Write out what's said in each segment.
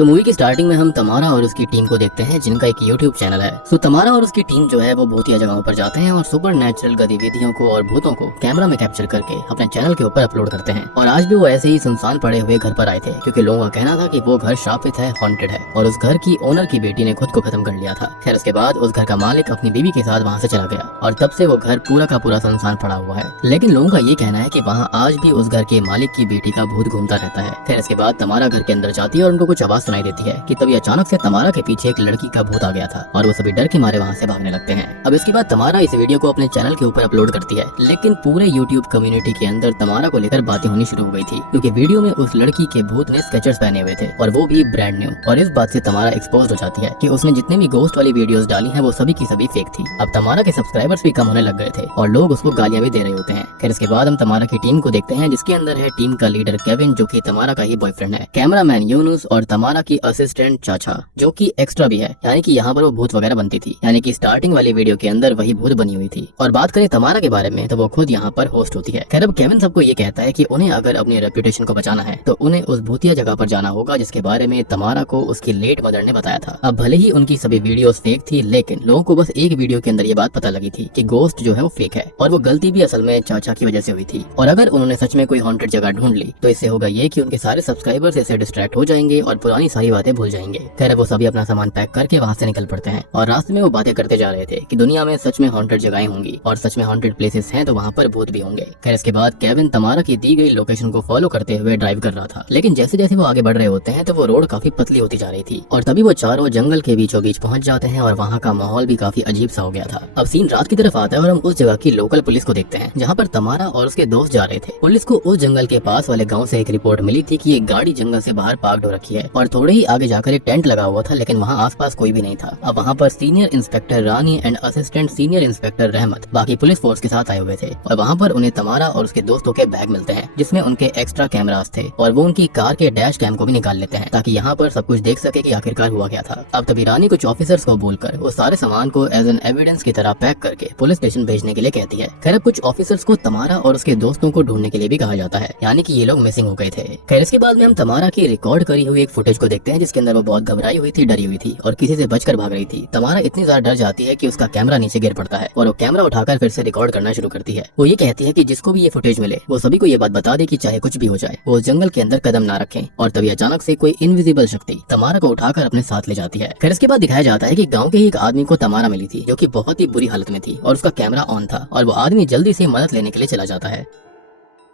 सो movie की starting में हम तमारा और उसकी टीम को देखते हैं जिनका एक यूट्यूब चैनल है। सो तमारा और उसकी टीम जो है वो भूतिया जगहों पर जाते हैं और सुपर नेचुरल गतिविधियों को और भूतों को कैमरा में कैप्चर करके अपने चैनल के ऊपर अपलोड करते हैं। और आज भी वो ऐसे ही सुनसान पड़े हुए घर पर आए थे क्योंकि लोगों का कहना था कि वो घर शापित है, हॉन्टेड है और उस घर की ओनर की बेटी ने खुद को खत्म कर लिया था। खैर उसके बाद उस घर का मालिक अपनी बीवी के साथ वहाँ से चला गया और तब से वो घर पूरा का पूरा सुनसान पड़ा हुआ है। लेकिन लोगों का ये कहना है कि वहाँ आज भी उस घर के मालिक की बेटी का भूत घूमता रहता है। खैर इसके बाद तमारा घर के अंदर जाती है और उनको कुछ आवाज सुनाई देती है कि तभी अचानक से तमारा के पीछे एक लड़की का भूत आ गया था और वो सभी डर के मारे वहाँ से भागने लगते हैं। अब इसके बाद तमारा इस वीडियो को अपने चैनल के ऊपर अपलोड करती है, लेकिन पूरे यूट्यूब कम्युनिटी के अंदर तमारा को लेकर बातें होनी शुरू हो गई थी क्योंकि वीडियो में उस लड़की के भूत ने स्केचर्स पहने हुए थे और वो भी ब्रांड न्यू। और इस बात से तमारा एक्सपोज हो जाती है कि उसने जितने भी गोस्ट वाली वीडियोस डाली हैं वो सभी की सभी फेक थी। अब तमारा के सब्सक्राइबर्स भी कम होने लग गए थे और लोग उसको गालियां भी दे रहे होते हैं। फिर इसके बाद हम तमारा की टीम को देखते हैं जिसके अंदर है टीम का लीडर केविन जो कि तमारा का ही बॉयफ्रेंड है, कैमरामैन यूनुस और तमारा की असिस्टेंट चाचा जो कि एक्स्ट्रा भी है, यानी कि यहाँ पर वो भूत वगैरह बनती थी, यानी कि स्टार्टिंग वाली वीडियो के अंदर वही भूत बनी हुई थी। और बात करें तमारा के बारे में तो वो खुद यहाँ पर होस्ट होती है। खैर अब केविन सबको ये कहता है कि उन्हें अगर अपनी रेपुटेशन को बचाना है तो उन्हें उस भूतिया जगह पर जाना होगा जिसके बारे में तमारा को उसकी लेट मदर ने बताया था। अब भले ही उनकी सभी वीडियोस फेक थी लेकिन लोगों को बस एक वीडियो के अंदर ये बात पता लगी थी कि गोस्ट जो है वो फेक है और वो गलती भी असल में चाचा की वजह से हुई थी। और अगर उन्होंने सच में कोई हॉन्टेड जगह ढूंढ ली तो इससे होगा ये कि उनके सारे सब्सक्राइबर्स इससे डिस्ट्रैक्ट हो जाएंगे और पुरानी सारी बातें भूल जाएंगे। खैर वो सभी अपना सामान पैक करके वहाँ से निकल पड़ते हैं और रास्ते में वो बातें करते जा रहे थे कि दुनिया में सच में हॉन्टेड जगहें होंगी और सच में हॉन्टेड प्लेसेस हैं तो वहाँ पर भूत भी होंगे। खैर इसके बाद केविन तमारा की दी गई लोकेशन को फॉलो करते हुए ड्राइव कर रहा था, लेकिन जैसे जैसे वो आगे बढ़ रहे होते हैं तो वो रोड काफी पतली होती जा रही थी और तभी वो चारों जंगल के बीचों बीच पहुंच जाते हैं और वहाँ का माहौल भी काफी अजीब सा हो गया था। अब सीन रात की तरफ आता है और हम उस जगह की लोकल पुलिस को देखते हैं जहाँ पर तमारा और उसके दोस्त जा रहे थे। पुलिस को उस जंगल के पास वाले गाँव से एक रिपोर्ट मिली थी कि एक गाड़ी जंगल से बाहर पार्क हो रखी है और थोड़े ही आगे जाकर एक टेंट लगा हुआ था, लेकिन वहाँ आसपास कोई भी नहीं था। अब वहाँ पर senior inspector Rani and assistant senior inspector रहमत बाकी पुलिस फोर्स के साथ आए हुए थे और वहाँ पर उन्हें तमारा और उसके दोस्तों के बैग मिलते हैं जिसमें उनके एक्स्ट्रा कैमरास थे और वो उनकी कार के डैश कैम को भी निकाल लेते हैं ताकि यहाँ पर सब कुछ देख सके कि आखिरकार हुआ क्या था। अब तभी रानी कुछ ऑफिसर्स को बोलकर वो सारे सामान को एज एन एविडेंस की तरह पैक करके पुलिस स्टेशन भेजने के लिए कहती है। खैर कुछ ऑफिसर्स को तमारा और उसके दोस्तों को ढूंढने के लिए भी कहा जाता है, यानी कि ये लोग मिसिंग हो गए थे। खैर इसके बाद में हम तमारा की रिकॉर्ड करी हुई एक फुटेज को देखते हैं जिसके अंदर वो बहुत घबराई हुई थी, डरी हुई थी और किसी से बचकर भाग रही थी। तमारा इतनी ज्यादा डर जाती है कि उसका कैमरा नीचे गिर पड़ता है और वो कैमरा उठाकर फिर से रिकॉर्ड करना शुरू करती है। वो ये कहती है कि जिसको भी ये फुटेज मिले वो सभी को ये बात बता दे कि चाहे कुछ भी हो जाए वो उस जंगल के अंदर कदम ना रखें। और तभी अचानक से कोई इनविजिबल शक्ति तमारा को उठाकर अपने साथ ले जाती है। फिर इसके बाद दिखाया जाता है कि गांव के ही एक आदमी को तमारा मिली थी जो कि बहुत ही बुरी हालत में थी और उसका कैमरा ऑन था और वो आदमी जल्दी से मदद लेने के लिए चला जाता है।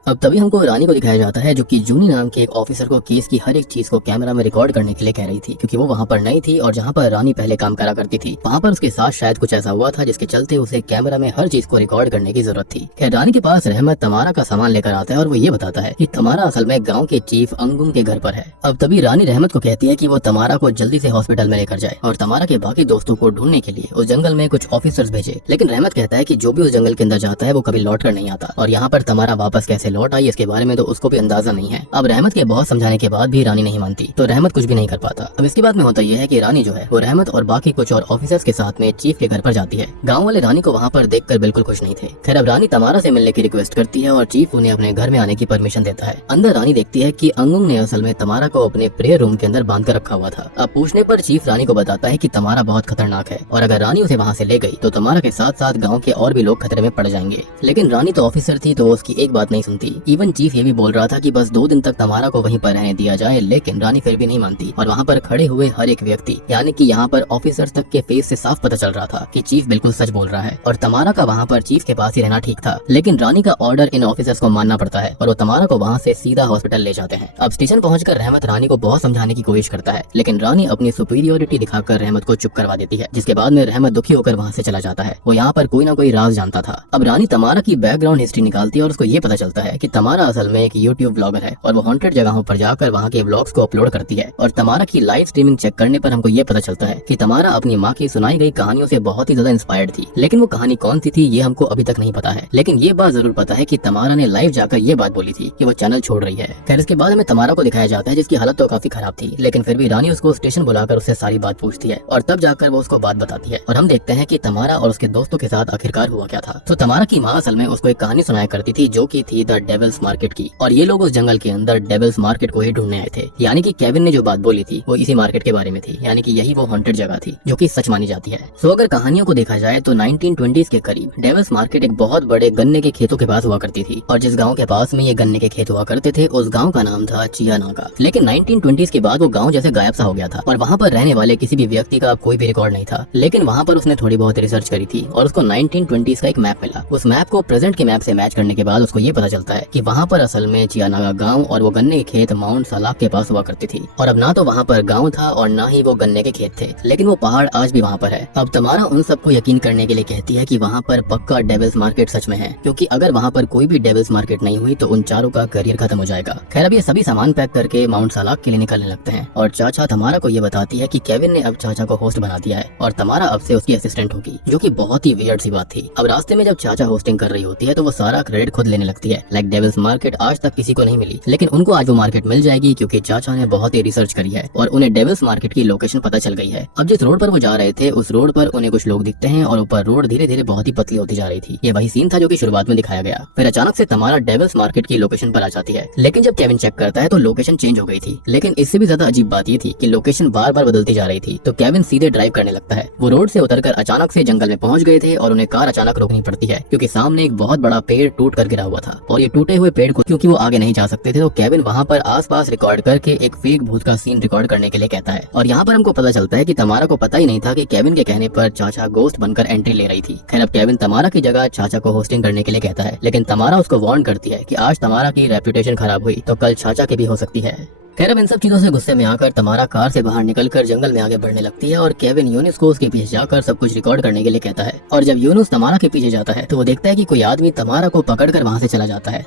अब तभी हमको रानी को दिखाया जाता है जो कि जूनी नाम के एक ऑफिसर को केस की हर एक चीज को कैमरा में रिकॉर्ड करने के लिए कह रही थी क्योंकि वो वहाँ पर नई थी और जहाँ पर रानी पहले काम करा करती थी वहाँ पर उसके साथ शायद कुछ ऐसा हुआ था जिसके चलते उसे कैमरा में हर चीज को रिकॉर्ड करने की जरूरत थी। खैर रानी के पास रहमत तमारा का सामान लेकर आता है और वो ये बताता है कि तमारा असल में गाँव के चीफ अंगुम के घर पर है। अब तभी रानी रहमत को कहती है कि वो तमारा को जल्दी से हॉस्पिटल में लेकर जाए और तमारा के बाकी दोस्तों को ढूंढने के लिए उस जंगल में कुछ ऑफिसर्स भेजे। लेकिन रहमत कहता है कि जो भी उस जंगल के अंदर जाता है वो कभी लौट कर नहीं आता और यहाँ पर तमारा वापस कैसे लौट आई इसके बारे में तो उसको भी अंदाजा नहीं है। अब रहमत के बहुत समझाने के बाद भी रानी नहीं मानती तो रहमत कुछ भी नहीं कर पाता। अब इसके बाद में होता यह है कि रानी जो है वो रहमत और बाकी कुछ और ऑफिसर्स के साथ में चीफ के घर पर जाती है। गांव वाले रानी को वहां पर देखकर बिल्कुल खुश नहीं थे। खैर अब रानी तमारा से मिलने की रिक्वेस्ट करती है और चीफ उन्हें अपने घर में आने की परमिशन देता है। अंदर रानी देखती है कि अंगुम ने असल में तमारा को अपने प्रेयर रूम के अंदर बांध कर रखा हुआ था। अब पूछने पर चीफ रानी को बताता है कि तमारा बहुत खतरनाक है और अगर रानी उसे वहाँ से ले गई तो तमारा के साथ साथ गाँव के और भी लोग खतरे में पड़ जाएंगे। लेकिन रानी तो ऑफिसर थी तो उसकी एक बात नहीं सुनती। इवन चीफ ये भी बोल रहा था कि बस 2 दिन तक तमारा को वहीं पर रहने दिया जाए, लेकिन रानी फिर भी नहीं मानती और वहाँ पर खड़े हुए हर एक व्यक्ति यानी कि यहाँ पर ऑफिसर्स तक के फेस से साफ पता चल रहा था कि चीफ बिल्कुल सच बोल रहा है और तमारा का वहाँ पर चीफ के पास ही रहना ठीक था। लेकिन रानी का ऑर्डर इन ऑफिसर्स को मानना पड़ता है और वो तमारा को वहाँ से सीधा हॉस्पिटल ले जाते हैं। अब स्टेशन पहुंचकर रहमत रानी को बहुत समझाने की कोशिश करता है लेकिन रानी अपनी सुपीरियोरिटी दिखाकर रहमत को चुप करवा देती है, जिसके बाद में रहमत दुखी होकर वहाँ से चला जाता है। वो यहाँ पर कोई ना कोई राज जानता था। अब रानी तमारा की बैकग्राउंड हिस्ट्री निकालती है और उसको ये पता चलता है कि तमारा असल में एक यूट्यूब ब्लॉगर है और वो हॉन्टेड जगहों पर जाकर वहाँ के व्लॉग्स को अपलोड करती है। और तमारा की लाइव स्ट्रीमिंग चेक करने पर हमको ये पता चलता है कि तमारा अपनी माँ की सुनाई गई कहानियों से बहुत ही ज्यादा इंस्पायर्ड थी, लेकिन वो कहानी कौन सी थी ये हमको अभी तक नहीं पता है। लेकिन ये बात जरूर पता है कि तमारा ने लाइव जाकर ये बात बोली थी कि वो चैनल छोड़ रही है। खैर इसके बाद हमें तमारा को दिखाया जाता है जिसकी हालत तो काफी खराब थी, लेकिन फिर भी रानी उसको स्टेशन बुलाकर उससे सारी बात पूछती है और तब जाकर वो उसको बात बताती है और हम देखते हैं कि तमारा और उसके दोस्तों के साथ आखिरकार हुआ क्या था। तो तमारा की माँ असल में उसको एक कहानी सुनाया करती थी जो की थी द द डेविल्स मार्केट की, और ये लोग उस जंगल के अंदर डेविल्स मार्केट को ही ढूंढने आए थे। यानी कि केविन ने जो बात बोली थी वो इसी मार्केट के बारे में थी, यानी कि यही वो हॉन्टेड जगह थी जो कि सच मानी जाती है। सो अगर कहानियों को देखा जाए तो 1920s के करीब डेविल्स मार्केट एक बहुत बड़े गन्ने के खेतों के पास हुआ करती थी, और जिस गांव के पास में ये गन्ने के खेत हुआ करते थे उस गांव का नाम था चियानागा। लेकिन 1920s के बाद वो गांव जैसे गायब सा हो गया था और वहाँ पर रहने वाले किसी भी व्यक्ति का कोई भी रिकॉर्ड नहीं था। लेकिन वहाँ पर उसने थोड़ी बहुत रिसर्च करी थी और उसको 1920s का एक मैप मिला। उस मैप को प्रेजेंट के मैप से मैच करने के बाद उसको ये पता चलता है कि वहाँ पर असल में चियानागा गांव और वो गन्ने के खेत माउंट सालाक के पास हुआ करती थी, और अब ना तो वहाँ पर गांव था और ना ही वो गन्ने के खेत थे, लेकिन वो पहाड़ आज भी वहाँ पर है। अब तमारा उन सबको यकीन करने के लिए कहती है कि वहाँ पर पक्का डेविल्स मार्केट सच में है, क्योंकि अगर वहाँ पर कोई भी डेविल्स मार्केट नहीं हुई तो उन चारों का करियर खत्म हो जाएगा। खैर अब ये सभी सामान पैक करके माउंट सालाक के लिए निकलने लगते हैं, और चाचा तमारा को ये बताती है कि केविन ने अब चाचा को होस्ट बना दिया है और तमारा अब से उसकी असिस्टेंट होगी, जो कि बहुत ही वियर्ड सी बात थी। अब रास्ते में जब चाचा होस्टिंग कर रही होती है तो वो सारा क्रेडिट खुद लेने लगती है। लाइक डेविल्स मार्केट आज तक किसी को नहीं मिली, लेकिन उनको आज वो मार्केट मिल जाएगी क्योंकि चाचा ने बहुत ही रिसर्च करी है और उन्हें डेविल्स मार्केट की लोकेशन पता चल गई है। अब जिस रोड पर वो जा रहे थे उस रोड पर उन्हें कुछ लोग दिखते हैं और ऊपर रोड धीरे धीरे बहुत ही पतली होती जा रही थी। ये वही सीन था जो कि शुरुआत में दिखाया गया। फिर अचानक से तमारा डेविल्स मार्केट की लोकेशन पर आ जाती है, लेकिन जब केविन चेक करता है तो लोकेशन चेंज हो गई थी। लेकिन इससे भी ज्यादा अजीब बात ये थी कि लोकेशन बार बार बदलती जा रही थी। तो केविन सीधे ड्राइव करने लगता है। वो रोड से उतरकर अचानक से जंगल में पहुंच गए थे और उन्हें कार अचानक रोकनी पड़ती है क्योंकि सामने एक बहुत बड़ा पेड़ टूट कर गिरा हुआ था, और ये टूटे हुए पेड़ को क्योंकि वो आगे नहीं जा सकते थे तो केविन वहाँ पर आसपास रिकॉर्ड करके एक फेक भूत का सीन रिकॉर्ड करने के लिए कहता है। और यहाँ पर हमको पता चलता है कि तमारा को पता ही नहीं था कि केविन के कहने पर चाचा गोस्ट बनकर एंट्री ले रही थी। खैर अब केविन तमारा की जगह चाचा को होस्टिंग करने के लिए कहता है, लेकिन तमारा उसको वार्न करती है कि आज तमारा की रेपुटेशन खराब हुई तो कल चाचा की भी हो सकती है। खैर अब इन सब चीजों से गुस्से में आकर तमारा कार से बाहर निकलकर जंगल में आगे बढ़ने लगती है और केविन यूनुस को उसके पीछे जाकर सब कुछ रिकॉर्ड करने के लिए कहता है। और जब यूनुस तमारा के पीछे जाता है तो वो देखता है कि कोई आदमी तमारा को पकड़कर वहाँ से चला जाता है,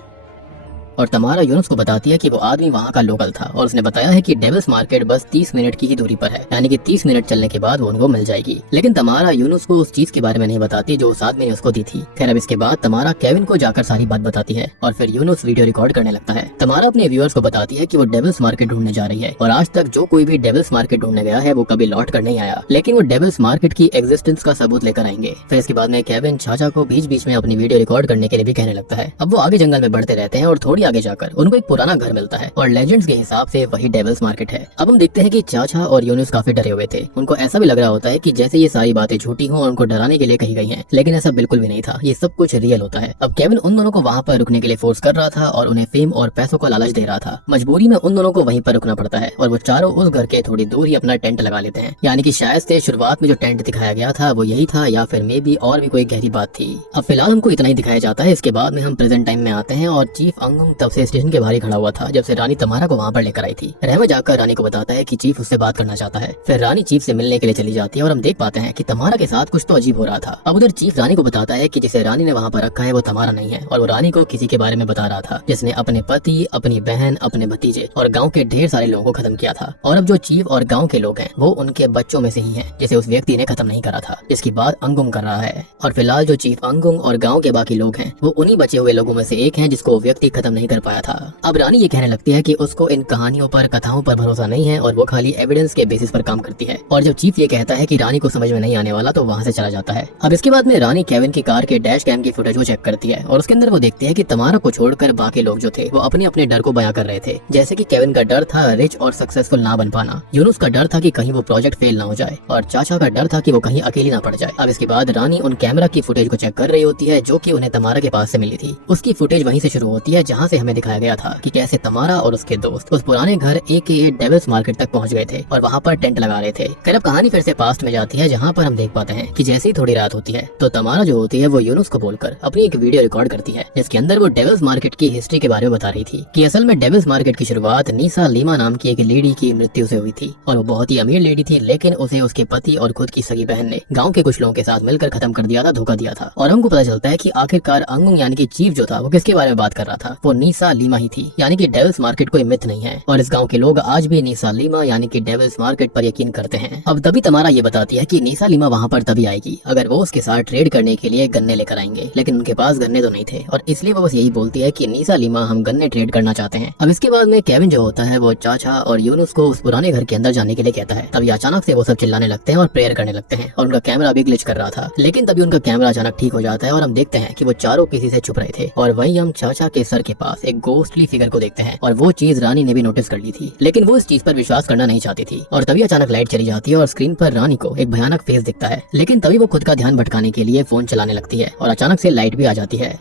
और तमारा यूनुस को बताती है कि वो आदमी वहाँ का लोकल था और उसने बताया है कि डेविल्स मार्केट बस 30 मिनट की ही दूरी पर है, यानी कि 30 मिनट चलने के बाद वो उनको मिल जाएगी। लेकिन तमारा यूनुस को उस चीज के बारे में नहीं बताती जो उस आदमी ने उसको दी थी। खैर अब इसके बाद तमारा केविन को जाकर सारी बात बताती है और फिर यूनुस वीडियो रिकॉर्ड करने लगता है। तमारा अपने व्यूअर्स को बताती है कि वो डेविल्स मार्केट ढूंढने जा रही है और आज तक जो कोई भी डेविल्स मार्केट ढूंढने गया है वो कभी लौट कर नहीं आया, लेकिन वो डेविल्स मार्केट की एग्जिस्टेंस का सबूत लेकर आएंगे। फिर इसके बाद में केविन चाचा को बीच बीच में अपनी वीडियो रिकॉर्ड करने के लिए भी कहने लगता है। अब वो आगे जंगल में बढ़ते रहते हैं और थोड़ी आगे जाकर उनको एक पुराना घर मिलता है और लेजेंड्स के हिसाब से वही डेविल्स मार्केट है। अब हम देखते हैं कि चाचा और यूनुस काफी डरे हुए थे। उनको ऐसा भी लग रहा होता है कि जैसे ये सारी बातें झूठी हों और उनको डराने के लिए कही गई हैं, लेकिन ऐसा बिल्कुल भी नहीं था। ये सब कुछ रियल होता है। अब केविन उन दोनों को वहाँ पर रुकने के लिए फोर्स कर रहा था और उन्हें फेम और पैसों का लालच दे रहा था। मजबूरी में उन दोनों को वहीं पर रुकना पड़ता है और वो चारों उस घर के थोड़ी दूर ही अपना टेंट लगा लेते हैं। यानी कि शायद से शुरुआत में जो टेंट दिखाया गया था वो यही था या फिर मे बी और भी कोई गहरी बात थी। अब फिलहाल हमको इतना ही दिखाया जाता है। इसके बाद में हम प्रेजेंट टाइम में आते हैं और चीफ अंगुंग तब से स्टेशन के बाहर ही खड़ा हुआ था जब से रानी तमारा को वहाँ पर लेकर आई थी। रहमा जाकर रानी को बताता है कि चीफ उससे बात करना चाहता है। फिर रानी चीफ से मिलने के लिए चली जाती है और हम देख पाते हैं कि तमारा के साथ कुछ तो अजीब हो रहा था। अब उधर चीफ रानी को बताता है कि जिसे रानी ने वहाँ पर रखा है वो तमारा नहीं है और वो रानी को किसी के बारे में बता रहा था जिसने अपने पति, अपनी बहन, अपने भतीजे और गाँव के ढेर सारे लोगों को खत्म किया था। और अब जो चीफ और गाँव के लोग हैं वो उनके बच्चों में से ही है जिसे उस व्यक्ति ने खत्म नहीं करा था, जिसकी बात अंगुंग कर रहा है। और फिलहाल जो चीफ अंगुंग और गाँव के बाकी लोग हैं वो उन्हीं बचे हुए लोगों में से एक है जिसको वो व्यक्ति खत्म नहीं कर पाया था। अब रानी ये कहने लगती है कि उसको इन कहानियों पर, कथाओं पर भरोसा नहीं है और वो खाली एविडेंस के बेसिस पर काम करती है। और जब चीफ ये कहता है कि रानी को समझ में नहीं आने वाला तो वहाँ से चला जाता है। अब इसके बाद में रानी केविन की कार के डैश कैम की फुटेज को चेक करती है और उसके अंदर वो देखती है कि तमारा को छोड़कर बाकी लोग जो थे वो अपने अपने डर को बयां कर रहे थे। जैसे कि केविन का डर था रिच और सक्सेसफुल ना बन पाना, यूनुस का डर था कि कहीं वो प्रोजेक्ट फेल ना हो जाए और चाचा का डर था कि वो कहीं अकेली ना पड़ जाए। अब इसके बाद रानी उन कैमरा की फुटेज को चेक कर रही होती है जो कि उन्हें तमारा के पास से मिली थी। उसकी फुटेज वहीं से शुरू होती है जहाँ से हमें दिखाया गया था कि कैसे तमारा और उसके दोस्त उस पुराने घर AKA डेविल्स मार्केट तक पहुंच गए थे और वहाँ पर टेंट लगा रहे थे। फिर अब कहानी फिर से पास्ट में जाती है जहाँ पर हम देख पाते हैं कि जैसे ही थोड़ी रात होती है तो तमारा जो होती है वो यूनुस को बोलकर अपनी एक वीडियो रिकॉर्ड करती है जिसके अंदर वो डेविल्स मार्केट की हिस्ट्री के बारे में बता रही थी कि असल में डेविल्स मार्केट की शुरुआत नीसा लीमा नाम की एक लेडी की मृत्यु से हुई थी और वो बहुत ही अमीर लेडी थी, लेकिन उसे उसके पति और खुद की सगी बहन ने गाँव के कुछ लोगों के साथ मिलकर खत्म कर दिया था, धोखा दिया था। और हमको पता चलता है कि आखिरकार अंगुंग यानी कि चीफ जो था वो किसके बारे में बात कर रहा था, वो नीसा लीमा ही थी। यानी कि डेविल्स मार्केट कोई मिथ नहीं है और इस गाँव के लोग आज भी नीसा लीमा यानी कि डेविल्स मार्केट पर यकीन करते हैं। अब तभी तमारा ये बताती है कि नीसा लीमा वहाँ पर तभी आएगी अगर वो उसके साथ ट्रेड करने के लिए गन्ने लेकर आएंगे, लेकिन उनके पास गन्ने तो नहीं थे और इसलिए वो बस यही बोलती है कि नीसा लीमा हम गन्ने ट्रेड करना चाहते हैं। अब इसके बाद में केविन जो होता है वो चाचा और यूनुस को उस पुराने घर के अंदर जाने के लिए कहता है। तभी अचानक से वो सब चिल्लाने लगते हैं और प्रेयर करने लगते हैं और उनका कैमरा भी ग्लिच कर रहा था, लेकिन तभी उनका कैमरा अचानक ठीक हो जाता है और हम देखते हैं कि वो चारों किसी से छुप रहे थे। और वही हम चाचा के सर के पास पास एक गोस्टली फिगर को देखते हैं और वो चीज रानी ने भी नोटिस कर ली थी, लेकिन वो इस चीज पर विश्वास करना नहीं चाहती थी। और तभी अचानक लाइट चली जाती है और स्क्रीन पर रानी को एक भयानक फेस दिखता है, लेकिन तभी वो खुद का ध्यान भटकाने के लिए फोन चलाने लगती है और अचानक से लाइट भी आ जाती है।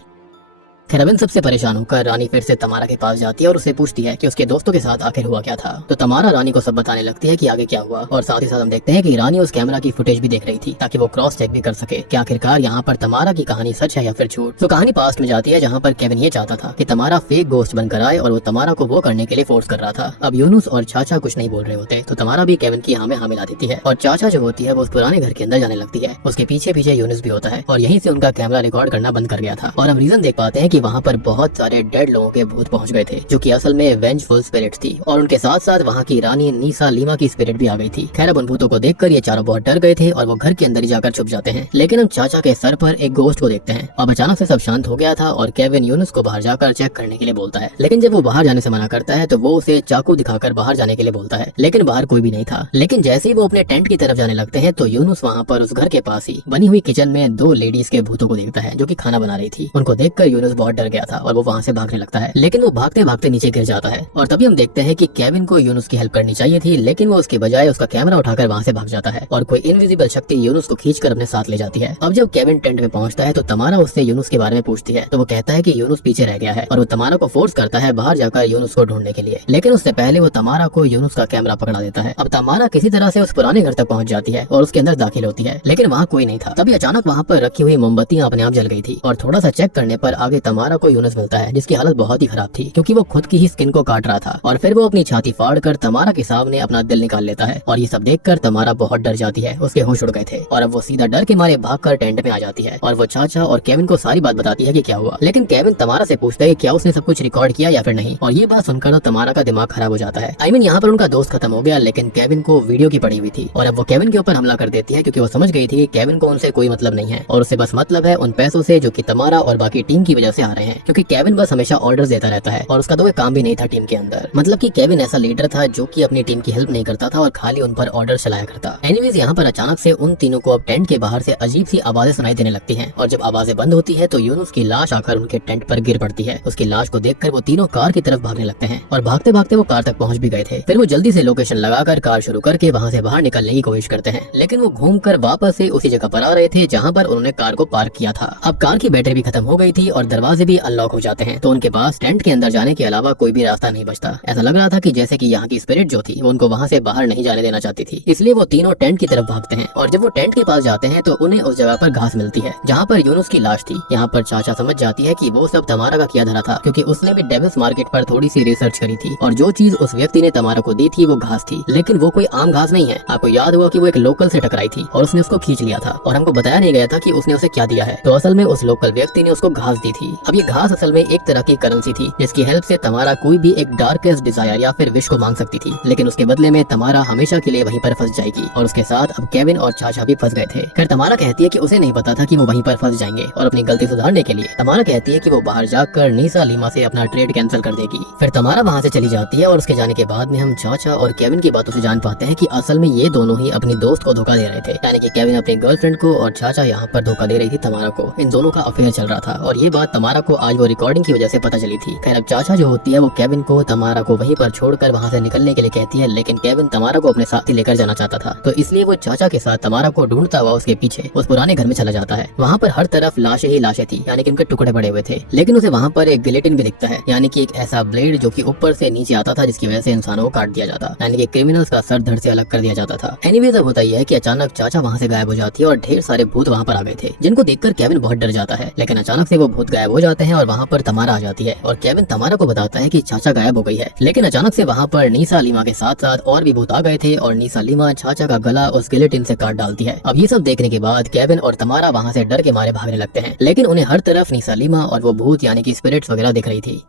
खैर अब इन सबसे परेशान होकर रानी फिर से तमारा के पास जाती है और उससे पूछती है कि उसके दोस्तों के साथ आखिर हुआ क्या था। तो तमारा रानी को सब बताने लगती है कि आगे क्या हुआ, और साथ ही साथ हम देखते हैं कि रानी उस कैमरा की फुटेज भी देख रही थी ताकि वो क्रॉस चेक भी कर सके कि आखिरकार यहाँ पर तमारा की कहानी सच है या फिर झूठ। तो कहानी पास्ट में जाती है जहाँ पर केविन ये चाहता था कि तमारा फेक गोस्ट बनकर आए और वो तमारा को वो करने के लिए फोर्स कर रहा था। अब यूनुस और चाचा कुछ नहीं बोल रहे होते तो तमारा भी केविन की हाँ में हाँ मिला देती है और चाचा जो होती है वो उस पुराने घर के अंदर जाने लगती है। उसके पीछे पीछे यूनुस भी होता है और यहीं से उनका कैमरा रिकॉर्ड करना बंद कर गया था। और हम रीजन देख पाते हैं कि वहाँ पर बहुत सारे डेड लोगों के भूत पहुंच गए थे जो कि असल में वेंजफुल स्पिरिट्स थी, और उनके साथ साथ वहाँ की रानी नीसा लीमा की स्पिरिट भी आ गई थी। खैर अब उन भूतों को देखकर ये चारों बहुत डर गए थे और वो घर के अंदर ही जाकर छुप जाते हैं। लेकिन हम चाचा के सर पर एक गोस्ट को देखते हैं। अब अचानक से सब शांत हो गया था और केविन यूनुस को बाहर जाकर चेक करने के लिए बोलता है, लेकिन जब वो बाहर जाने से मना करता है तो वो उसे चाकू दिखाकर बाहर जाने के लिए बोलता है, लेकिन बाहर कोई भी नहीं था। लेकिन जैसे ही वो अपने टेंट की तरफ जाने लगते हैं तो यूनुस वहाँ पर उस घर के पास ही बनी हुई किचन में दो लेडीज के भूतों को देखता है जो कि खाना बना रही थी। उनको देखकर यूनुस बहुत डर गया था और वो वहाँ से भागने लगता है, लेकिन वो भागते भागते नीचे गिर जाता है। और तभी हम देखते हैं कि केविन को यूनुस की हेल्प करनी चाहिए थी, लेकिन वो उसके बजाय उसका कैमरा उठाकर वहाँ से भाग जाता है और कोई इनविजिबल शक्ति यूनुस को खींचकर अपने साथ ले जाती है। अब जब केविन टेंट में पहुंचता है तो तमारा उससे यूनुस के बारे में पूछती है, तो वो कहता है कि यूनुस पीछे रह गया है और वो तमारा को फोर्स करता है बाहर जाकर यूनुस को ढूंढने के लिए। लेकिन उससे पहले वो तमारा को यूनुस का कैमरा पकड़ा देता है। अब तमारा किसी तरह से उस पुराने घर तक पहुंच जाती है और उसके अंदर दाखिल होती है, लेकिन वहाँ कोई नहीं था। तभी अचानक वहाँ पर रखी हुई मोमबत्तियां अपने आप जल गई थी और थोड़ा सा चेक करने पर आगे तमारा को यूनुस मिलता है जिसकी हालत बहुत ही खराब थी क्योंकि वो खुद की ही स्किन को काट रहा था। और फिर वो अपनी छाती फाड़कर तमारा के सामने अपना दिल निकाल लेता है और ये सब देखकर तमारा बहुत डर जाती है। उसके होश उड़ गए थे और अब वो सीधा डर के मारे भागकर टेंट में आ जाती है और वो चाचा और केविन को सारी बात बताती है कि क्या हुआ। लेकिन केविन तमारा से पूछता है कि क्या उसने सब कुछ रिकॉर्ड किया या फिर नहीं, और ये बात सुनकर तो तमारा का दिमाग खराब हो जाता है। आई मीन यहाँ पर उनका दोस्त खत्म हो गया, लेकिन केविन को वीडियो की पड़ी हुई थी और अब वो केविन के ऊपर हमला कर देती है क्योंकि वो समझ गई थी कि केविन को उनसे कोई मतलब नहीं है और उससे बस मतलब है उन पैसों से जो कि तमारा और बाकी टीम की वजह से आ रहे हैं, क्योंकि केविन बस हमेशा ऑर्डर्स देता रहता है और उसका तो कोई काम भी नहीं था टीम के अंदर। मतलब कि केविन ऐसा लीडर था जो कि अपनी टीम की हेल्प नहीं करता था और खाली उन पर ऑर्डर चलाया करता। एनीवेज यहाँ पर अचानक से उन तीनों को अब टेंट के बाहर से अजीब सी आवाजें सुनाई देने लगती हैं और जब आवाजें बंद होती है तो यूनुस की लाश आकर उनके टेंट पर गिर पड़ती है। उसकी लाश को देखकर वो तीनों कार की तरफ भागने लगते हैं और भागते भागते वो कार तक पहुंच भी गए थे। फिर वो जल्दी से लोकेशन लगाकर कार शुरू करके वहाँ से बाहर निकलने की कोशिश करते हैं, लेकिन वो घूमकर वापस से उसी जगह पर आ रहे थे जहाँ पर उन्होंने कार को पार्क किया था। अब कार की बैटरी भी खत्म हो गई थी और दरवाजे भी अनलॉक हो जाते हैं, तो उनके पास टेंट के अंदर जाने के अलावा कोई भी रास्ता नहीं बचता। ऐसा लग रहा था कि जैसे कि यहाँ की स्पिरिट जो थी वो उनको वहाँ से बाहर नहीं जाने देना चाहती थी, इसलिए वो तीनों टेंट की तरफ भागते हैं और जब वो टेंट के पास जाते हैं तो उन्हें उस जगह पर घास मिलती है जहाँ पर यूनुस की लाश थी। यहाँ पर चाचा समझ जाती है कि वो सब तमारा का किया धरा था क्योंकि उसने भी डेविल्स मार्केट पर थोड़ी सी रिसर्च करी थी और जो चीज उस व्यक्ति ने तमारा को दी थी वो घास थी, लेकिन वो कोई आम घास नहीं है। आपको याद होगा कि वो एक लोकल से टकराई थी और उसने उसको खींच लिया था और हमको बताया नहीं गया था कि उसने उसे क्या दिया है। तो असल में उस लोकल व्यक्ति ने उसको घास दी थी। अब ये घास असल में एक तरह की करेंसी थी जिसकी हेल्प से तमारा कोई भी एक डार्केस्ट डिजायर या फिर विश को मांग सकती थी, लेकिन उसके बदले में तमारा हमेशा के लिए वहीं पर फंस जाएगी और उसके साथ अब केविन और चाचा भी फंस गए थे। खैर तमारा कहती है कि उसे नहीं पता था कि वो वहीं पर फंस जाएंगे और अपनी गलती सुधारने के लिए तमारा कहती है कि वो बाहर जाकर नीसा लीमा से अपना ट्रेड कैंसिल कर देगी। फिर तमारा वहाँ से चली जाती है और उसके जाने के बाद में हम चाचा और केविन की बातों से जान पाते हैं कि असल में ये दोनों ही अपनी दोस्त को धोखा दे रहे थे, यानी कि केविन अपनी गर्लफ्रेंड को और चाचा यहाँ पर धोखा दे रही थी तमारा को। इन दोनों का अफेयर चल रहा था और ये बात तमारा को आज वो रिकॉर्डिंग की वजह से पता चली थी। खैर अब चाचा जो होती है वो केविन को तमारा को वहीं पर छोड़कर वहाँ से निकलने के लिए कहती है, लेकिन केविन तमारा को अपने साथ ही लेकर जाना चाहता था, तो इसलिए वो चाचा के साथ तमारा को ढूंढता हुआ उसके पीछे उस पुराने घर में चला जाता है। वहाँ पर हर तरफ लाशें ही लाशें थी, यानी कि उनके टुकड़े पड़े हुए थे, लेकिन उसे वहाँ पर एक गिलेटिन भी दिखता है, यानी कि एक ऐसा ब्लेड जो कि ऊपर से नीचे आता था जिसकी वजह से इंसानों को काट दिया जाता, यानी कि क्रिमिनल्स का सर धड़ से अलग कर दिया जाता था। एनीवेज अब होता यह है कि अचानक चाचा वहाँ से गायब हो जाती है और ढेर सारे भूत वहाँ पर आ गए थे जिनको देखकर केविन बहुत डर जाता है, लेकिन अचानक से वो भूत गायब हो जाते हैं और वहाँ पर तमारा आ जाती है और केविन तमारा को बताता है कि चाचा गायब हो गई है। लेकिन अचानक से वहाँ पर नीसा लीमा के साथ साथ और भी भूत आ गए थे और नीसा लीमा चाचा का गला उस गिलेटिन से काट डालती है। अब ये सब देखने के बाद केविन और तमारा वहाँ से डर के मारे भागने लगते हैं, लेकिन उन्हें हर तरफ नीसा लीमा और वो भूत यानी कि स्पिरिट्स वगैरह दिख रही थी।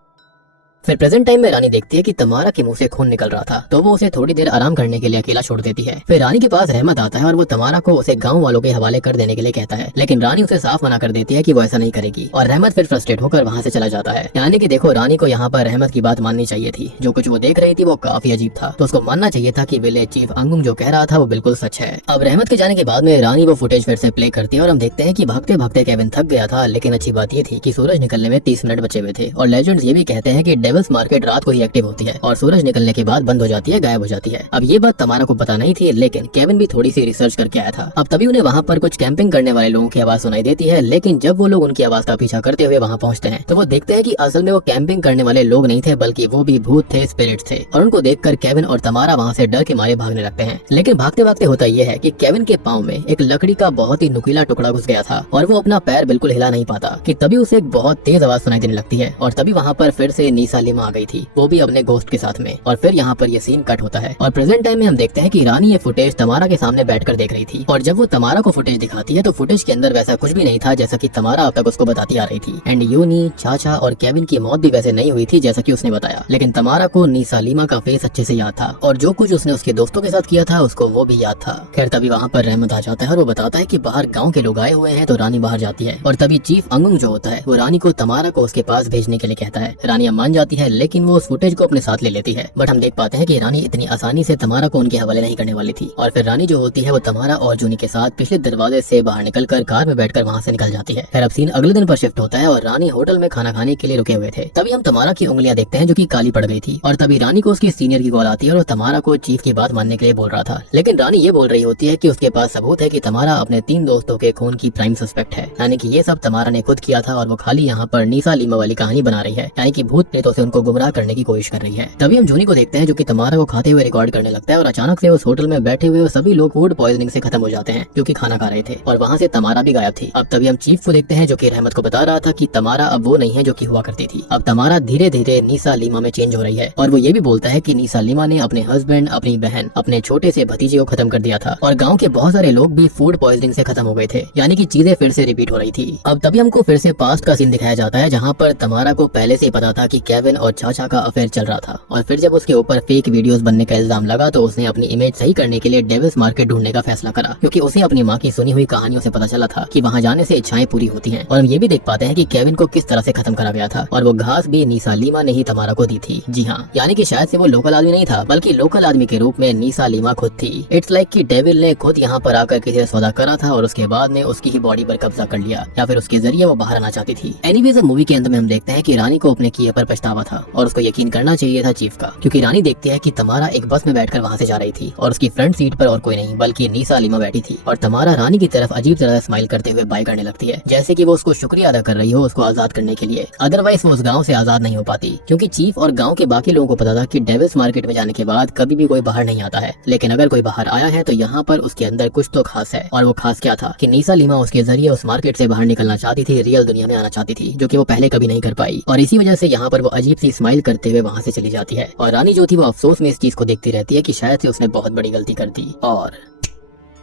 फिर प्रेजेंट टाइम में रानी देखती है कि तमारा के मुंह से खून निकल रहा था, तो वो उसे थोड़ी देर आराम करने के लिए अकेला छोड़ देती है। फिर रानी के पास रहमत आता है और वो तमारा को उसे गाँव वालों के हवाले कर देने के लिए कहता है, लेकिन रानी उसे साफ मना कर देती है कि वो ऐसा नहीं करेगी और रहमत फिर फ्रस्ट्रेट होकर वहाँ से चला जाता है। यानी कि देखो, रानी को यहाँ पर रहमत की बात माननी चाहिए थी। जो कुछ वो देख रही थी वो काफी अजीब था, तो उसको मानना चाहिए था कि विलेज चीफ अंगुम जो कह रहा था वो बिल्कुल सच है। अब रहमत के जाने के बाद में रानी वो फुटेज फिर से प्ले करती है और हम देखते हैं कि भागते भागते केविन थक गया था, लेकिन अच्छी बात ये थी कि सूरज निकलने में 30 मिनट बचे हुए थे। और लेजेंड्स ये भी कहते हैं कि डेविल्स मार्केट रात को ही एक्टिव होती है और सूरज निकलने के बाद बंद हो जाती है, गायब हो जाती है। अब ये बात तमारा को पता नहीं थी, लेकिन केविन भी थोड़ी सी रिसर्च करके आया था। अब तभी उन्हें वहाँ पर कुछ कैंपिंग करने वाले लोगों की आवाज सुनाई देती है, लेकिन जब वो लोग उनकी आवाज का पीछा करते हुए वहाँ पहुँचते हैं तो वो देखते हैं कि असल में वो कैंपिंग करने वाले लोग नहीं थे, बल्कि वो भी भूत थे, स्पिरिट थे। और उनको देखकर केविन और तमारा वहाँ से डर के मारे भागने लगते हैं। लेकिन भागते भागते होता यह है कि केविन के पाँव में एक लकड़ी का बहुत ही नुकीला टुकड़ा घुस गया था और वो अपना पैर बिल्कुल हिला नहीं पाता कि तभी उसे एक बहुत तेज आवाज सुनाई देने लगती है। और तभी वहाँ पर फिर से नीसा लिमा आ गई थी, वो भी अपने घोस्ट के साथ में। और फिर यहाँ पर ये सीन कट होता है और प्रेजेंट टाइम में हम देखते हैं कि रानी ये फुटेज तमारा के सामने बैठकर देख रही थी। और जब वो तमारा को फुटेज दिखाती है तो फुटेज के अंदर वैसा कुछ भी नहीं था जैसा कि तमारा अब तक उसको बताती आ रही थी। एंड यूनी, चाचा और केविन की मौत भी वैसे नहीं हुई थी जैसा कि उसने बताया, लेकिन तमारा को नीसा लिमा का फेस अच्छे से याद था और जो कुछ उसने उसके दोस्तों के साथ किया था उसको वो भी याद था। खैर तभी वहाँ पर रहमत आ जाता है और वो बताता है कि बाहर गाँव के लोग आए हुए हैं, तो रानी बाहर जाती है। और तभी चीफ अंगुंग जो होता है वो रानी को तमारा को उसके पास भेजने के लिए कहता है। रानी मान जाती है, लेकिन वो उस फुटेज को अपने साथ ले लेती है। बट हम देख पाते हैं कि रानी इतनी आसानी से तमारा को उनके हवाले नहीं करने वाली थी। और फिर रानी जो होती है वो तमारा और जूनी के साथ पिछले दरवाजे से बाहर निकलकर कार में बैठकर वहाँ से निकल जाती है। फिर अब सीन अगले दिन पर शिफ्ट होता है और रानी होटल में खाना खाने के लिए रुके हुए थे। तभी हम तमारा की उंगलियां देखते हैं जो कि काली पड़ गई थी। और तभी रानी को उसकी सीनियर की कॉल आती है और वो तमारा को चीफ की बात मानने के लिए बोल रहा था, लेकिन रानी ये बोल रही होती है कि उसके पास सबूत है कि तमारा अपने 3 दोस्तों के खून की प्राइम सस्पेक्ट है। यानी कि ये सब तमारा ने खुद किया था और वो खाली यहाँ पर नीसा लिमा वाली कहानी बना रही है, यानी कि भूत प्रेतों से उनको गुमराह करने की कोशिश कर रही है। तभी हम जूनी को देखते हैं जो कि तमारा को खाते हुए रिकॉर्ड करने लगता है और अचानक से उस होटल में बैठे हुए सभी लोग फूड पॉइजनिंग से खत्म हो जाते हैं जो कि खाना खा रहे थे और वहाँ से तमारा भी गायब थी। अब तभी हम चीफ को देखते हैं जो कि रहमत को बता रहा था कि तमारा अब वो नहीं है जो कि हुआ करती थी। अब तमारा धीरे धीरे नीसा लिमा में चेंज हो रही है और वो ये भी बोलता है कि नीसा लिमा ने अपने हस्बैंड, अपनी बहन, अपने छोटे से भतीजे को खत्म कर दिया था और गाँव के बहुत सारे लोग भी फूड पॉइजनिंग से खत्म हो गए थे, यानी कि चीजें फिर से रिपीट हो रही थी। अब तभी हमको फिर से पास्ट का सीन दिखाया जाता है जहाँ पर तमारा को पहले से ही पता था कि केविन और चाचा का अफेयर चल रहा था और फिर जब उसके ऊपर फेक वीडियोस बनने का इल्जाम लगा तो उसने अपनी इमेज सही करने के लिए डेविल्स मार्केट ढूंढने का फैसला करा, क्योंकि उसे अपनी माँ की सुनी हुई कहानियों से पता चला था कि वहाँ जाने से इच्छाएं पूरी होती हैं। और हम ये भी देख पाते हैं कि केविन को किस तरह से खत्म करा गया था और वो घास भी नीसा लिमा ने ही तमारा को दी थी। जी हाँ, यानी कि शायद से वो लोकल आदमी नहीं था बल्कि लोकल आदमी के रूप में नीसा लिमा खुद थी। इट्स लाइक कि डेविल ने खुद यहाँ पर आकर किसी से सौदा करा था और उसके बाद में उसकी ही बॉडी पर कब्जा कर लिया या फिर उसके जरिए वो बाहर आना चाहती थी। एनीवेज मूवी के अंत में हम देखते हैं कि रानी को अपने किए पर पछतावा था और उसको यकीन करना चाहिए था चीफ का, क्योंकि रानी देखती है कि तमारा एक बस में बैठकर वहाँ से जा रही थी और उसकी फ्रंट सीट पर और कोई नहीं बल्कि नीसा लिमा बैठी थी और तमारा रानी की तरफ अजीब तरह स्माइल करते हुए बाय करने लगती है, जैसे कि वो उसको शुक्रिया अदा कर रही हो उसको आजाद करने के लिए। अदरवाइज वो उस गाँव से आजाद नहीं हो पाती, क्योंकि चीफ और गाँव के बाकी लोगों को पता था कि डेविल्स मार्केट में जाने के बाद कभी भी कोई बाहर नहीं आता है, लेकिन अगर कोई बाहर आया है तो यहाँ पर उसके अंदर कुछ तो खास है। और वो खास क्या था कि नीसा लिमा उसके जरिए उस मार्केट से बाहर निकलना चाहती थी, रियल दुनिया में आना चाहती थी, जो कि वो पहले कभी नहीं कर पाई और इसी वजह से यहाँ पर वो अजीब सी स्माइल करते हुए वहाँ से चली जाती है। और रानी जो थी वो अफसोस में इस चीज को देखती रहती है कि शायद से उसने बहुत बड़ी गलती कर दी। और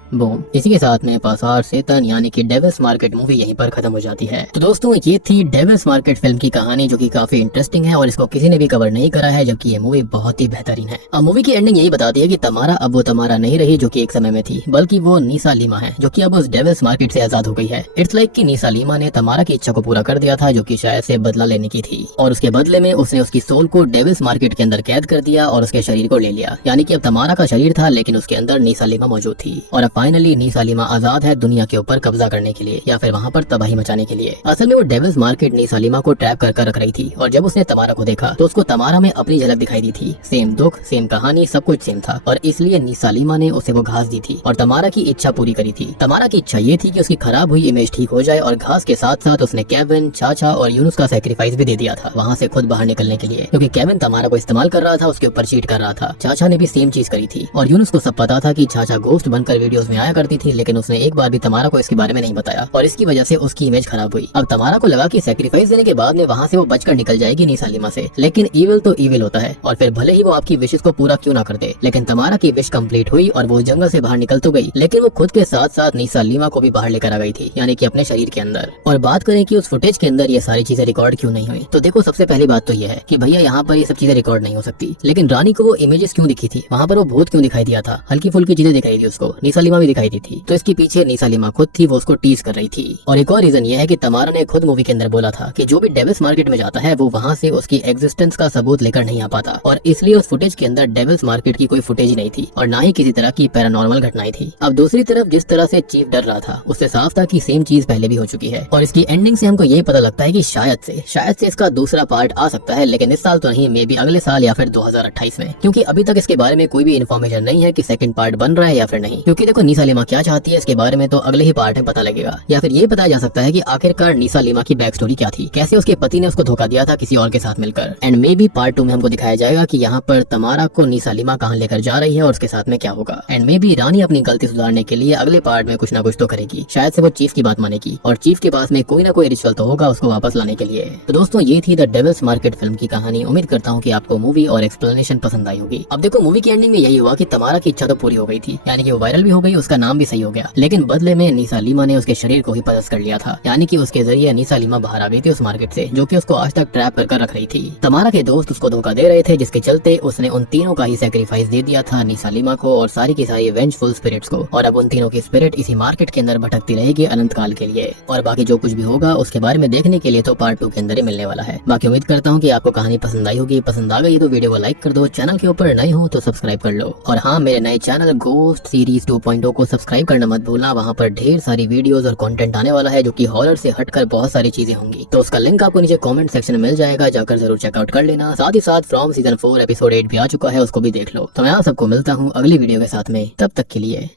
बूम, इसी के साथ में पासार सेतन यानी कि डेविल्स मार्केट मूवी यहीं पर खत्म हो जाती है। तो दोस्तों ये थी डेविल्स मार्केट फिल्म की कहानी जो कि काफी इंटरेस्टिंग है और इसको किसी ने भी कवर नहीं करा है, जबकि ये मूवी बहुत ही बेहतरीन है। अब मूवी की एंडिंग यही बताती है कि तमारा अब वो तमारा नहीं रही जो कि एक समय में थी, बल्कि वो नीसा लिमा है जो कि अब उस डेविल्स मार्केट से आजाद हो गई है। इट्स लाइक कि नीसा लिमा ने तमारा की इच्छा को पूरा कर दिया था जो कि शायद से बदला लेने की थी और उसके बदले में उसने उसकी सोल को डेविल्स मार्केट के अंदर कैद कर दिया और उसके शरीर को ले लिया। यानी कि अब तमारा का शरीर था लेकिन उसके अंदर नीसा लिमा मौजूद थी और अब फाइनली नीसा आजाद है दुनिया के ऊपर कब्जा करने के लिए या फिर वहाँ पर तबाही मचाने के लिए। असल में वो डेविल्स मार्केट नीसा लिमा को ट्रैप कर रख रही थी और जब उसने तमारा को देखा तो उसको तमारा में अपनी झलक दिखाई दी थी। सेम दुख, सेम कहानी, सब कुछ सेम था और इसलिए नीसा लिमा ने उसे वो घास दी थी और तमारा की इच्छा पूरी करी थी। तमारा की इच्छा ये थी कि उसकी खराब हुई इमेज ठीक हो जाए और घास के साथ साथ उसने केविन, चाचा और यूनुस का सैक्रिफाइस भी दे दिया था वहाँ से खुद बाहर निकलने के लिए, क्योंकि केविन तमारा को इस्तेमाल कर रहा था, उसके ऊपर चीट कर रहा था। चाचा ने भी सेम चीज करी थी और यूनुस को सब पता था कि चाचा गोस्ट बनकर वीडियोस न्यूज में आया करती थी, लेकिन उसने एक बार भी तमारा को इसके बारे में नहीं बताया और इसकी वजह से उसकी इमेज खराब हुई। अब तमारा को लगा कि सैक्रिफाइस देने के बाद में वहाँ से वो बचकर निकल जाएगी निसा लिमा से, लेकिन ईविल तो ईविल होता है और फिर भले ही वो आपकी विशेष को पूरा क्यों ना कर दे। लेकिन तमारा की विश कंप्लीट हुई और वो जंगल से बाहर निकल तो गई, लेकिन वो खुद के साथ साथ निसा लिमा को भी बाहर लेकर आ गई थी, यानी कि अपने शरीर के अंदर। और बात करें कि उस फुटेज के अंदर ये सारी चीजें रिकॉर्ड क्यों नहीं हुई, तो देखो सबसे पहली बात तो ये है कि भैया यहाँ पर ये सब चीजें रिकॉर्ड नहीं हो सकती, लेकिन रानी को वो इमेजेस क्यों दिखी थी, वहाँ पर वो भूत क्यों दिखाई दिया था, हल्की फुल्की चीजें दिखाई थी उसको, निसा लिमा भी दिखाई दी थी। तो इसके पीछे निसा लिमा खुद थी, वो उसको टीज कर रही थी। और एक और रीजन ये है कि तमारा ने खुद मूवी के अंदर बोला था कि जो भी डेविल्स मार्केट में जाता है वो वहाँ से उसकी एग्जिस्टेंस का सबूत लेकर नहीं आ पाता, और इसलिए उस फुटेज के अंदर डेविल्स मार्केट की कोई फुटेज नहीं थी और ना ही किसी तरह की पैरानॉर्मल घटनाएं थी। अब दूसरी तरफ जिस तरह से चीफ डर रहा था उससे साफ था कि सेम चीज पहले भी हो चुकी है, और इसकी एंडिंग से हमको ये पता लगता है कि शायद से इसका दूसरा पार्ट आ सकता है, लेकिन इस साल तो नहीं, मे बी अगले साल या फिर 2028 में, क्योंकि अभी तक इसके बारे में कोई भी इन्फॉर्मेशन नहीं है कि सेकंड पार्ट बन रहा है या फिर नहीं। क्योंकि देखो निसा लिमा क्या चाहती है इसके बारे में तो अगले ही पार्ट में पता लगेगा, या फिर ये बताया जा सकता है कि आखिरकार निसा लिमा की बैक स्टोरी क्या थी, कैसे उसके पति ने उसको धोखा दिया था किसी और के साथ मिलकर। एंड मे बी पार्ट 2 में हमको दिखाया जाएगा कि यहाँ पर तमारा को निसा लिमा कहाँ लेकर जा रही है और उसके साथ में क्या होगा। एंड मे बी रानी अपनी गलती सुधारने के लिए अगले पार्ट में कुछ ना कुछ तो करेगी, शायद से वो चीफ की बात मानेगी और चीफ के पास में कोई ना कोई रिचुअल तो होगा उसको वापस लाने के लिए। तो दोस्तों ये थी द डेविल्स मार्केट फिल्म की कहानी। उम्मीद करता हूँ कि आपको मूवी और एक्सप्लेनेशन पसंद आई होगी। अब देखो मूवी की एंडिंग में यही हुआ कि तमारा की इच्छा तो पूरी हो गई थी, यानी कि वो वायरल भी हो गई, उसका नाम भी सही हो गया, लेकिन बदले में निसा लिमा ने उसके शरीर को ही पजस कर लिया था, यानी कि उसके जरिए निसा लिमा बाहर आ गई थी उस मार्केट से, जो कि उसको आज तक ट्रैप कर रख रही थी। तमारा के दोस्त उसको धोखा दे रहे थे, जिसके चलते उसने उन तीनों का ही सैक्रिफाइस दे दिया था, निसा लिमा को और सारी की सारी वेंजफुल स्पिरिट्स को। और अब उन तीनों की स्पिरिट इसी मार्केट के अंदर भटकती रहेगी अनंत काल के लिए। और बाकी जो कुछ भी होगा उसके बारे में देखने के लिए तो पार्ट 2 के अंदर ही मिलने वाला है। बाकी उम्मीद करता हूँ कि आपको कहानी पसंद आई होगी। पसंद आ गई तो वीडियो को लाइक कर दो, चैनल के ऊपर नए हो तो सब्सक्राइब कर लो, और हाँ मेरे नए चैनल गोस्ट सीरीज 2.0 को सब्सक्राइब करना मत भूलना। वहाँ पर ढेर सारी वीडियोस और कंटेंट आने वाला है जो कि हॉरर से हटकर बहुत सारी चीजें होंगी, तो उसका लिंक आपको नीचे कमेंट सेक्शन में मिल जाएगा, जाकर जरूर चेकआउट कर लेना। साथ ही साथ फ्रॉम सीजन 4 एपिसोड 8 भी आ चुका है, उसको भी देख लो। तो मैं आप सबको मिलता हूँ अगली वीडियो के साथ में, तब तक के लिए